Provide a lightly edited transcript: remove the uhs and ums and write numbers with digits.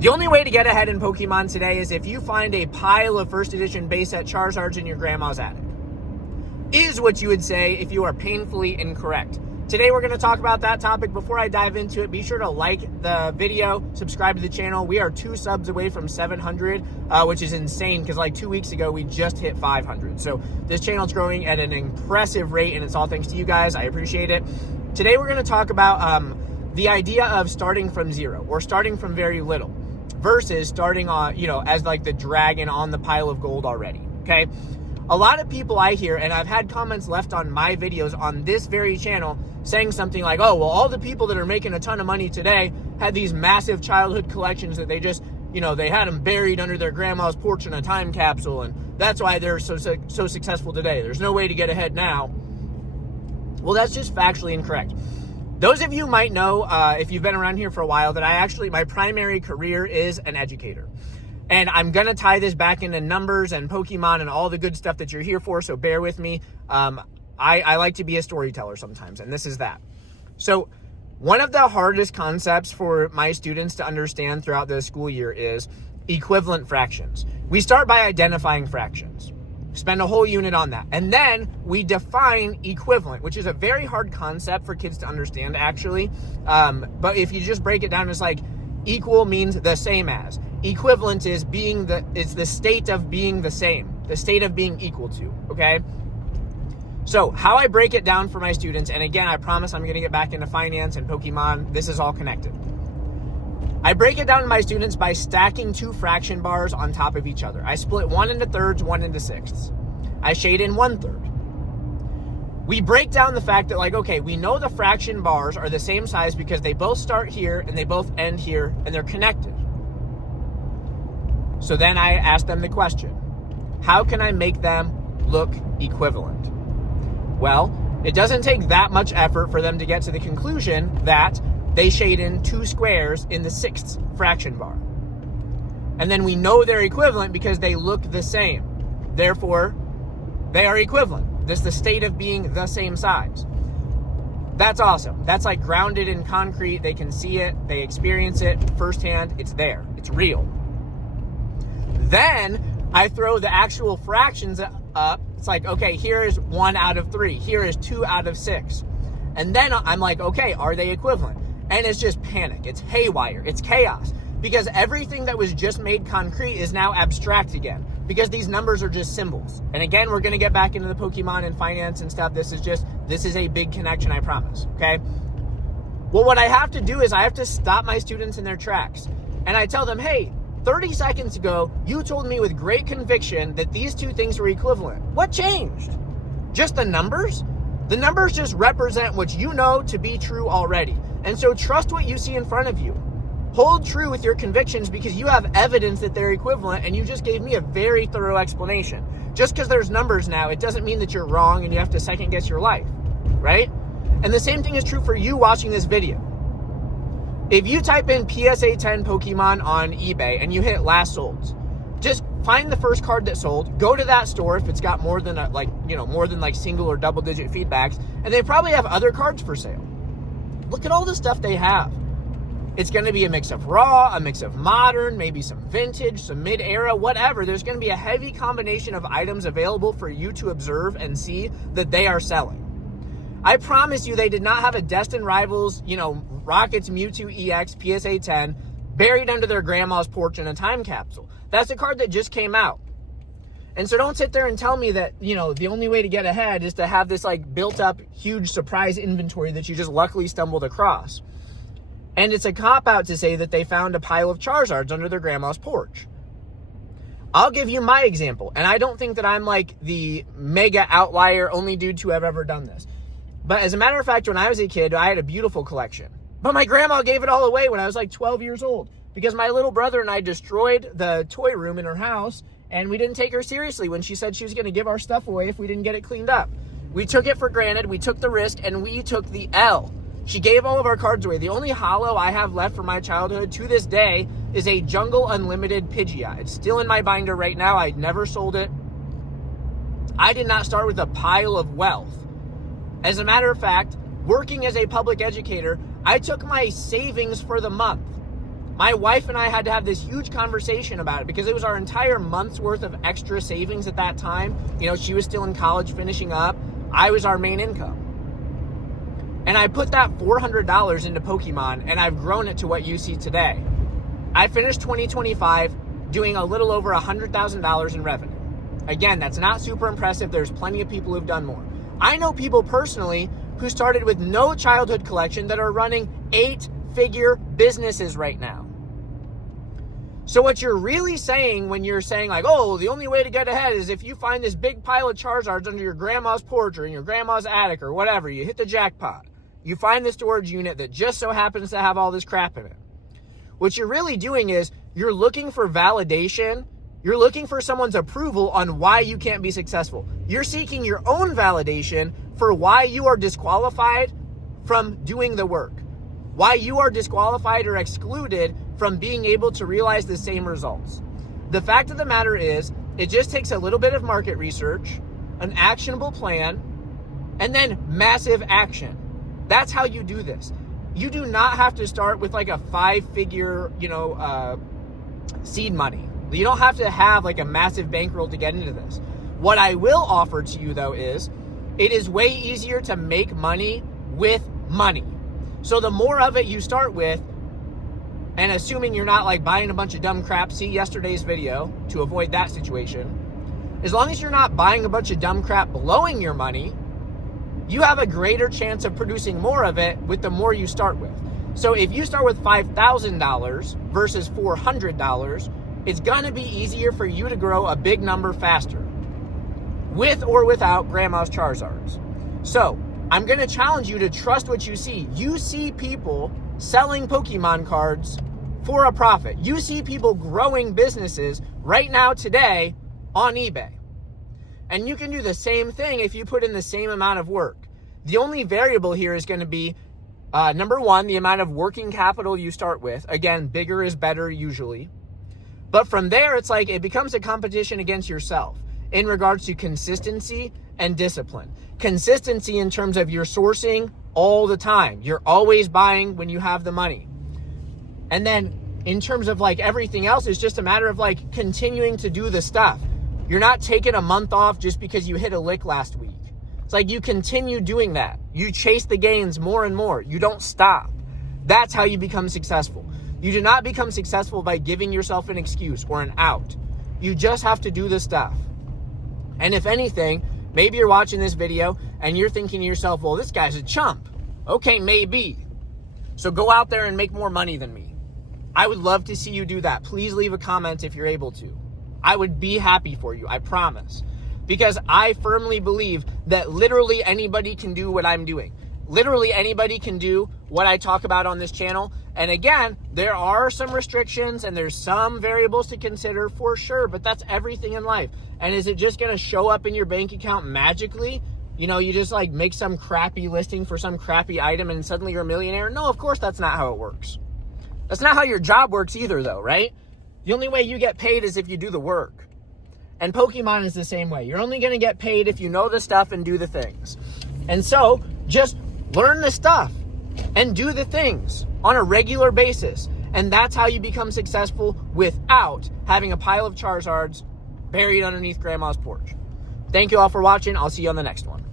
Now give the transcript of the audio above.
The only way to get ahead in Pokemon today is if you find a pile of first edition base set Charizards in your grandma's attic. Is what you would say if you are painfully incorrect. Today we're going to talk about that topic. Before I dive into it, be sure to like the video, subscribe to the channel. We are 2 subs away from 700, which is insane because like 2 weeks ago we just hit 500. So this channel is growing at an impressive rate, and it's all thanks to you guys. I appreciate it. Today we're going to talk about the idea of starting from zero or starting from very little versus starting on, as like the dragon on the pile of gold already. Okay. A lot of people I hear, and I've had comments left on my videos on this very channel saying something like, oh, well, all the people that are making a ton of money today had these massive childhood collections that they just, they had them buried under their grandma's porch in a time capsule, and that's why they're so successful today. There's no way to get ahead now. Well, that's just factually incorrect. Those of you might know, if you've been around here for a while, that my primary career is an educator. And I'm going to tie this back into numbers and Pokemon and all the good stuff that you're here for, so bear with me. I like to be a storyteller sometimes, and this is that. So one of the hardest concepts for my students to understand throughout the school year is equivalent fractions. We start by identifying fractions. Spend a whole unit on that. And then we define equivalent, which is a very hard concept for kids to understand, actually. But if you just break it down, it's like equal means the same as. Equivalent is it's the state of being the same, the state of being equal to, okay? So how I break it down for my students, and again, I promise I'm going to get back into finance and Pokemon. This is all connected. I break it down to my students by stacking 2 fraction bars on top of each other. I split 1 into thirds, 1 into sixths. I shade in 1/3. We break down the fact that, okay, we know the fraction bars are the same size because they both start here and they both end here and they're connected. So then I ask them the question, how can I make them look equivalent? Well, it doesn't take that much effort for them to get to the conclusion that they shade in 2 squares in the 6th fraction bar. And then we know they're equivalent because they look the same. Therefore, they are equivalent. This is the state of being the same size. That's awesome. That's like grounded in concrete. They can see it. They experience it firsthand. It's there. It's real. Then I throw the actual fractions up. It's like, okay, here is 1 out of 3. Here is 2 out of 6. And then I'm like, okay, are they equivalent? And it's just panic. It's haywire. It's chaos. Because everything that was just made concrete is now abstract again. Because these numbers are just symbols. And again, we're going to get back into the Pokemon and finance and stuff. This is a big connection, I promise. Okay? Well, what I have to do is I have to stop my students in their tracks. And I tell them, hey, 30 seconds ago, you told me with great conviction that these 2 things were equivalent. What changed? Just the numbers? The numbers just represent what you know to be true already. And so trust what you see in front of you. Hold true with your convictions because you have evidence that they're equivalent, and you just gave me a very thorough explanation. Just because there's numbers now, it doesn't mean that you're wrong and you have to second guess your life, right? And the same thing is true for you watching this video. If you type in PSA 10 Pokemon on eBay and you hit last sold, just find the first card that sold, go to that store if it's got more than single or double digit feedbacks, and they probably have other cards for sale. Look at all the stuff they have. It's going to be a mix of raw, a mix of modern, maybe some vintage, some mid-era, whatever. There's going to be a heavy combination of items available for you to observe and see that they are selling. I promise you they did not have a Destined Rivals, Rockets Mewtwo EX PSA 10 buried under their grandma's porch in a time capsule. That's a card that just came out. And so don't sit there and tell me that, the only way to get ahead is to have this built up huge surprise inventory that you just luckily stumbled across. And it's a cop-out to say that they found a pile of Charizards under their grandma's porch. I'll give you my example. And I don't think that I'm the mega outlier, only dude to have ever done this. But as a matter of fact, when I was a kid, I had a beautiful collection. But my grandma gave it all away when I was 12 years old. Because my little brother and I destroyed the toy room in her house, and we didn't take her seriously when she said she was going to give our stuff away if we didn't get it cleaned up. We took it for granted, we took the risk, and we took the L. She gave all of our cards away. The only holo I have left from my childhood to this day is a Jungle Unlimited Pidgeot. It's still in my binder right now. I never sold it. I did not start with a pile of wealth. As a matter of fact, working as a public educator, I took my savings for the month. My wife and I had to have this huge conversation about it because it was our entire month's worth of extra savings at that time. You know, she was still in college finishing up. I was our main income. And I put that $400 into Pokemon, and I've grown it to what you see today. I finished 2025 doing a little over $100,000 in revenue. Again, that's not super impressive. There's plenty of people who've done more. I know people personally who started with no childhood collection that are running 8-figure businesses right now. So what you're really saying when you're saying like, oh, the only way to get ahead is if you find this big pile of Charizards under your grandma's porch or in your grandma's attic or whatever, you hit the jackpot. You find the storage unit that just so happens to have all this crap in it. What you're really doing is you're looking for validation. You're looking for someone's approval on why you can't be successful. You're seeking your own validation for why you are disqualified from doing the work, why you are disqualified or excluded from being able to realize the same results. The fact of the matter is, it just takes a little bit of market research, an actionable plan, and then massive action. That's how you do this. You do not have to start with like a 5-figure, seed money. You don't have to have like a massive bankroll to get into this. What I will offer to you though is, it is way easier to make money with money. So the more of it you start with, and assuming you're not like buying a bunch of dumb crap, see yesterday's video to avoid that situation. As long as you're not buying a bunch of dumb crap blowing your money, you have a greater chance of producing more of it with the more you start with. So if you start with $5,000 versus $400, it's gonna be easier for you to grow a big number faster, with or without grandma's Charizards. So I'm gonna challenge you to trust what you see. You see people selling Pokemon cards for a profit. You see people growing businesses right now today on eBay. And you can do the same thing if you put in the same amount of work. The only variable here is going to be, number one, the amount of working capital you start with. Again, bigger is better usually. But from there, it's like it becomes a competition against yourself in regards to consistency and discipline. Consistency in terms of you're sourcing all the time. You're always buying when you have the money. And then in terms of like everything else, it's just a matter of like continuing to do the stuff. You're not taking a month off just because you hit a lick last week. It's like you continue doing that. You chase the gains more and more. You don't stop. That's how you become successful. You do not become successful by giving yourself an excuse or an out. You just have to do the stuff. And if anything, maybe you're watching this video and you're thinking to yourself, well, this guy's a chump. Okay, maybe. So go out there and make more money than me. I would love to see you do that. Please leave a comment if you're able to. I would be happy for you, I promise. Because I firmly believe that literally anybody can do what I'm doing. Literally anybody can do what I talk about on this channel. And again, there are some restrictions and there's some variables to consider for sure, but that's everything in life. And is it just gonna show up in your bank account magically? You know, you just like make some crappy listing for some crappy item and suddenly you're a millionaire? No, of course that's not how it works. That's not how your job works either though, right? The only way you get paid is if you do the work. And Pokemon is the same way. You're only going to get paid if you know the stuff and do the things. And so just learn the stuff and do the things on a regular basis. And that's how you become successful without having a pile of Charizards buried underneath grandma's porch. Thank you all for watching. I'll see you on the next one.